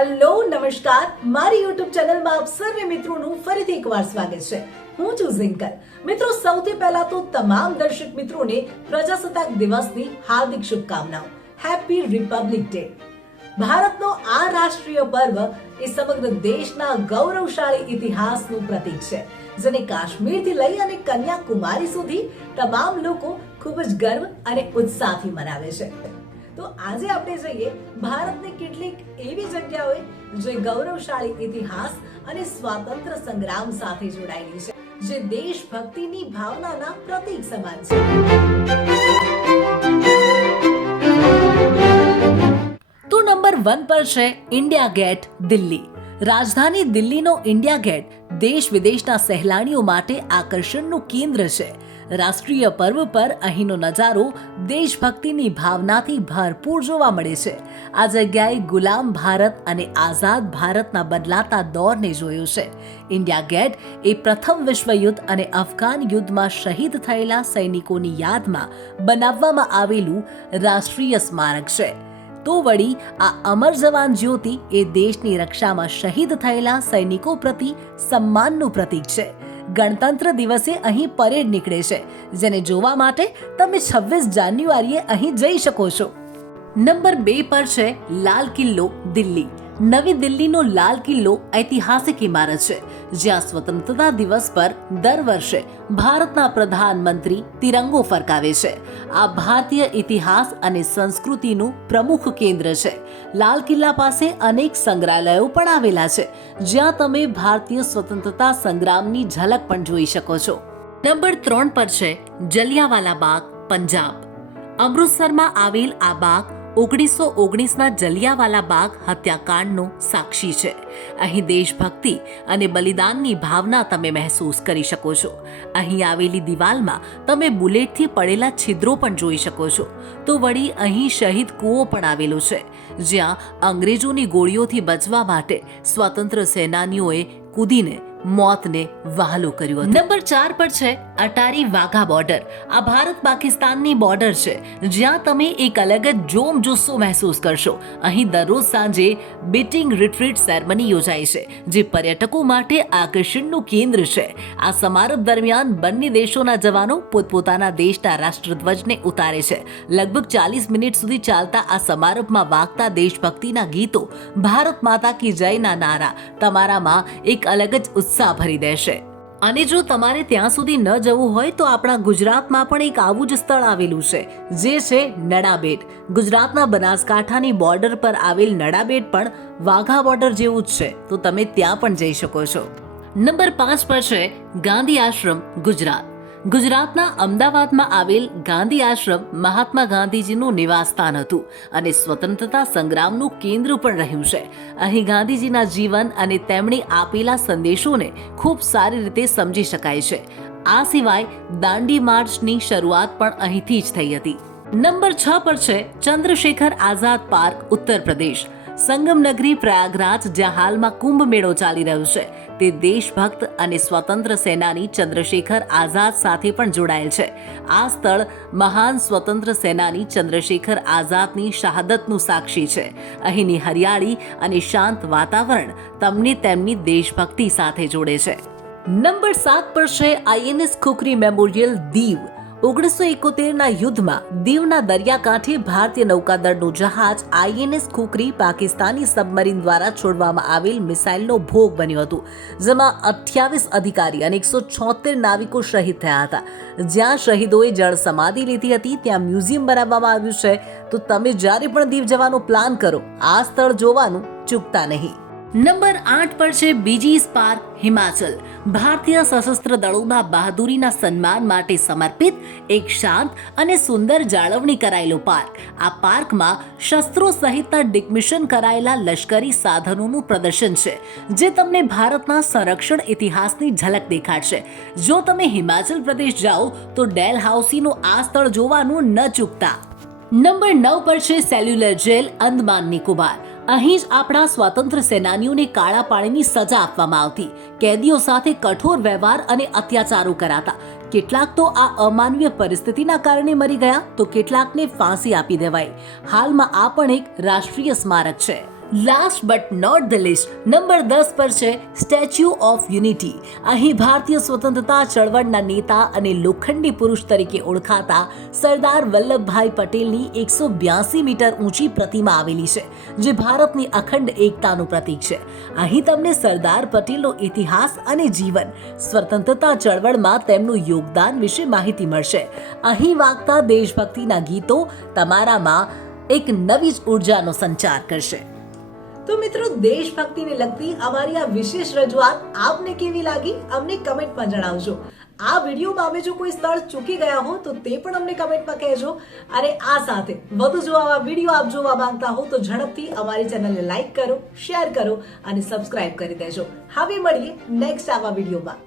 Hello નમસ્કાર, મારી YouTube ચેનલમાં આપ સર્વે મિત્રોનું ફરીથી એકવાર સ્વાગત છે. હું છું ઝિંકલ. મિત્રો, સૌથી પહેલા તો તમામ દર્શક મિત્રોને પ્રજાસત્તાક દિવસની હાર્દિક શુભકામનાઓ. Happy Republic day. ભારતનો આ રાષ્ટ્રીય પર્વ એ સમગ્ર દેશના ગૌરવશાળી ઇતિહાસનું પ્રતીક છે, જેને કાશ્મીરથી લઈ અને કન્યાકુમારી સુધી તમામ લોકો ખૂબ જ ગર્વ અને ઉત્સાહથી મનાવે છે. તો આજે આપણે જઈએ ભારતની કેટલીક એવી જગ્યાઓએ જે ગૌરવશાળી ઇતિહાસ અને સ્વાતંત્ર્ય સંગ્રામ સાથે જોડાયેલી છે, જે દેશભક્તિની ભાવનાના પ્રતીક સમાન છે. તો નંબર 1 પર છે ઇન્ડિયા ગેટ, દિલ્હી. રાજધાની દિલ્હીનો ઇન્ડિયા ગેટ દેશ વિદેશના સહેલાણીઓ માટે આકર્ષણનું કેન્દ્ર છે. રાષ્ટ્રીય પર્વ પર અહીંનો નજારો દેશભક્તિની ભાવનાથી ભરપૂર જોવા મળે છે. આ જગ્યાએ ગુલામ ભારત અને આઝાદ ભારતના બદલાતા દોરને જોયો છે. ઇન્ડિયા ગેટ એ પ્રથમ વિશ્વયુદ્ધ અને અફઘાન યુદ્ધમાં શહીદ થયેલા સૈનિકોની યાદમાં બનાવવામાં આવેલું રાષ્ટ્રીય સ્મારક છે. તો વળી આ અમર જવાન જ્યોતિ એ દેશની રક્ષામાં શહીદ થયેલા સૈનિકો પ્રતિ સન્માનનું પ્રતીક છે. ગણતંત્ર દિવસે અહીં પરેડ નીકળે છે, જેને જોવા માટે તમે 26 જાન્યુઆરીએ અહીં જઈ શકો છો. નંબર 2 પર છે લાલ કિલ્લો, દિલ્હી. નવી દિલ્હીનો લાલ કિલ્લો ઐતિહાસિક ઇમારત છે, જ્યાં સ્વતંત્રતા દિવસ પર દર વર્ષે ભારતના પ્રધાનમંત્રી તિરંગો ફરકાવે છે. આ ભારતીય ઇતિહાસ અને સંસ્કૃતિનું પ્રમુખ કેન્દ્ર છે. લાલ કિલ્લા પાસે અનેક સંગ્રહાલયો પણ આવેલા છે, જ્યાં તમે ભારતીય સ્વતંત્રતા સંગ્રામની ઝલક પણ જોઈ શકો છો. નંબર 3 પર છે જલિયાવાલા બાગ, પંજાબ. અમૃતસરમાં આવેલ આ બાગ 1919ના જલિયાવાલા બાગ હત્યાકાંડનો સાક્ષી છે. અહીં દેશભક્તિ અને બલિદાનની ભાવના તમે મહેસૂસ કરી શકો છો. અહીં આવેલી દિવાલમાં તમે બુલેટથી પડેલા છિદ્રો પણ જોઈ શકો છો. તો વળી અહીં શહીદ કૂવો પણ આવેલો છે, જ્યાં અંગ્રેજોની ગોળીઓથી બચવા માટે સ્વાતંત્ર્ય સેનાનીઓએ કૂદીને મોતને વહાલો કર્યો હતો. નંબર 4 પર છે અટારી વાઘા બોર્ડર. આ ભારત પાકિસ્તાનની બોર્ડર છે, જ્યાં તમે એક અલગ જ જોમજુસ્સો મહેસૂસ કરશો. અહીં દરરોજ સાંજે બીટિંગ રિટ્રીટ સેરેમની યોજાય છે, જે પર્યટકો માટે આકર્ષણનું કેન્દ્ર છે. આ સમારંભ દરમિયાન બંને દેશોના જવાનો પોતપોતાના દેશના રાષ્ટ્રધ્વજને ઉતારે છે. લગભગ 40 મિનિટ સુધી ચાલતા આ સમારંભમાં વાગતા દેશભક્તિના ગીતો, ભારત માતા કી જયના નારા તમારામાં એક અલગ જ ઉત્સાહ ભરી દેશે. અને જો તમારે ત્યાં સુધી ન જવું હોય તો આપણા ગુજરાતમાં પણ એક આવું જ સ્થળ આવેલું છે, જે છે નડાબેટ. ગુજરાતના બનાસકાંઠાની બોર્ડર પર આવેલ નડાબેટ પણ વાઘા બોર્ડર જેવું જ છે, તો તમે ત્યાં પણ જઈ શકો છો. નંબર 5 પર છે ગાંધી આશ્રમ, ગુજરાત. ગુજરાતના અમદાવાદમાં આવેલ ગાંધી આશ્રમ મહાત્મા ગાંધીજીનું નિવાસસ્થાન હતું અને સ્વતંત્રતા સંગ્રામનું કેન્દ્ર પણ રહ્યું છે. અહીં ગાંધીજીના જીવન અને તેમણે આપેલા સંદેશોને ખૂબ સારી રીતે સમજી શકાય છે. આ સિવાય દાંડી માર્ચની શરૂઆત પણ અહીંથી જ થઈ હતી. નંબર 6 પર છે ચંદ્રશેખર આઝાદ પાર્ક, ઉત્તર પ્રદેશ. સંગમનગરી પ્રયાગરાજ, જ્યાં હાલમાં કુંભ મેળો ચાલી રહ્યો છે, તે દેશભક્ત અને સ્વતંત્ર સેનાની ચંદ્રશેખર આઝાદ સાથે પણ જોડાયેલ છે. આ સ્થળ મહાન સ્વતંત્ર સેનાની ચંદ્રશેખર આઝાદની શહાદતનું સાક્ષી છે. અહીંની હરિયાળી અને શાંત વાતાવરણ તમને તેમની દેશભક્તિ સાથે જોડે છે. નંબર 7 પર છે આઈએનએસ ખુખરી મેમોરિયલ, દીવ. 1971ના યુદ્ધમાં દીવના દરિયાકાંઠે ભારતીય નૌકાદળનું જહાજ આઈએનએસ ખુખરી પાકિસ્તાની સબમરીન દ્વારા છોડવામાં આવેલ મિસાઇલનો ભોગ બન્યું હતું, જેમાં 28 અધિકારી અને 176 નાવિકો શહીદ થયા હતા. જ્યાં શહીદોએ જળ સમાધિ લીધી હતી, ત્યાં મ્યુઝિયમ બનાવવામાં આવ્યું છે. તો તમે જ્યારે પણ દીવ જવાનો પ્લાન કરો, આ સ્થળ જોવાનું ચૂકતા નહીં. નંબર 8 પર છે બીજીસ પાર્ક, હિમાચલ. ભારતીય સશસ્ત્ર દળોના બહાદુરીના સન્માન માટે સમર્પિત એક શાંત અને સુંદર જાળવણી કરાયેલો પાર્ક. આ પાર્કમાં શસ્ત્રો સહિતના ડિકમિશન કરાયેલા લશ્કરી સાધનોનું પ્રદર્શન છે, જે તમને ભારતના સંરક્ષણ ઇતિહાસની ઝલક દેખાડશે. જો તમે હિમાચલ પ્રદેશ જાઓ તો ડેલહાઉસીનું આ સ્થળ જોવાનું ન ચૂકતા. નંબર 9 પર છે સેલ્યુલર જેલ, અંદમાન નિકોબાર. અહીં જ આપણા સ્વાતંત્ર્ય સેનાનીઓને કાળા પાણીની સજા આપવામાં આવતી. કેદીઓ સાથે કઠોર વ્યવહાર અને અત્યાચારો કરાતા. કેટલાક તો આ અમાનવીય પરિસ્થિતિના કારણે મરી ગયા, તો કેટલાકને ફાંસી આપી દેવાઈ. હાલમાં આ પણ એક રાષ્ટ્રીય સ્મારક છે. Last but not the least number 10 પર છે સ્ટેચ્યુ ઓફ યુનિટી. અહીં ભારતીય સ્વતંત્રતા ચળવળના નેતા અને લોખંડી પુરુષ તરીકે ઓળખાતા સરદાર વલ્લભભાઈ પટેલની 182 મીટર ઊંચી પ્રતિમા આવેલી છે, જે ભારતની અખંડ એકતાનું પ્રતીક છે. અહીં તમને સરદાર પટેલનો ઇતિહાસ અને જીવન, સ્વતંત્રતા ચળવળમાં તેમનું યોગદાન વિશે માહિતી મળશે. અહીં વાગતા દેશભક્તિના ગીતો તમારામાં એક નવી જ ઉર્જાનો સંચાર કરશે. તો મિત્રો, દેશભક્તિને લગતી અમારી આ વિશેષ રજૂઆત આપને કેવી લાગી અમને કમેન્ટમાં જણાવજો. આ વિડીયોમાં અમે જો કોઈ સ્થળ ચૂકી ગયા હો તો તે પણ અમને કમેન્ટમાં કહેજો. અને આ સાથે વધુ જો આવા વિડીયો આપ જોવા માંગતા હો તો ઝડપથી અમારી ચેનલને લાઈક કરો, શેર કરો અને સબસ્ક્રાઇબ કરી દેજો. હવે મળીએ નેક્સ્ટ આવા વિડીયોમાં.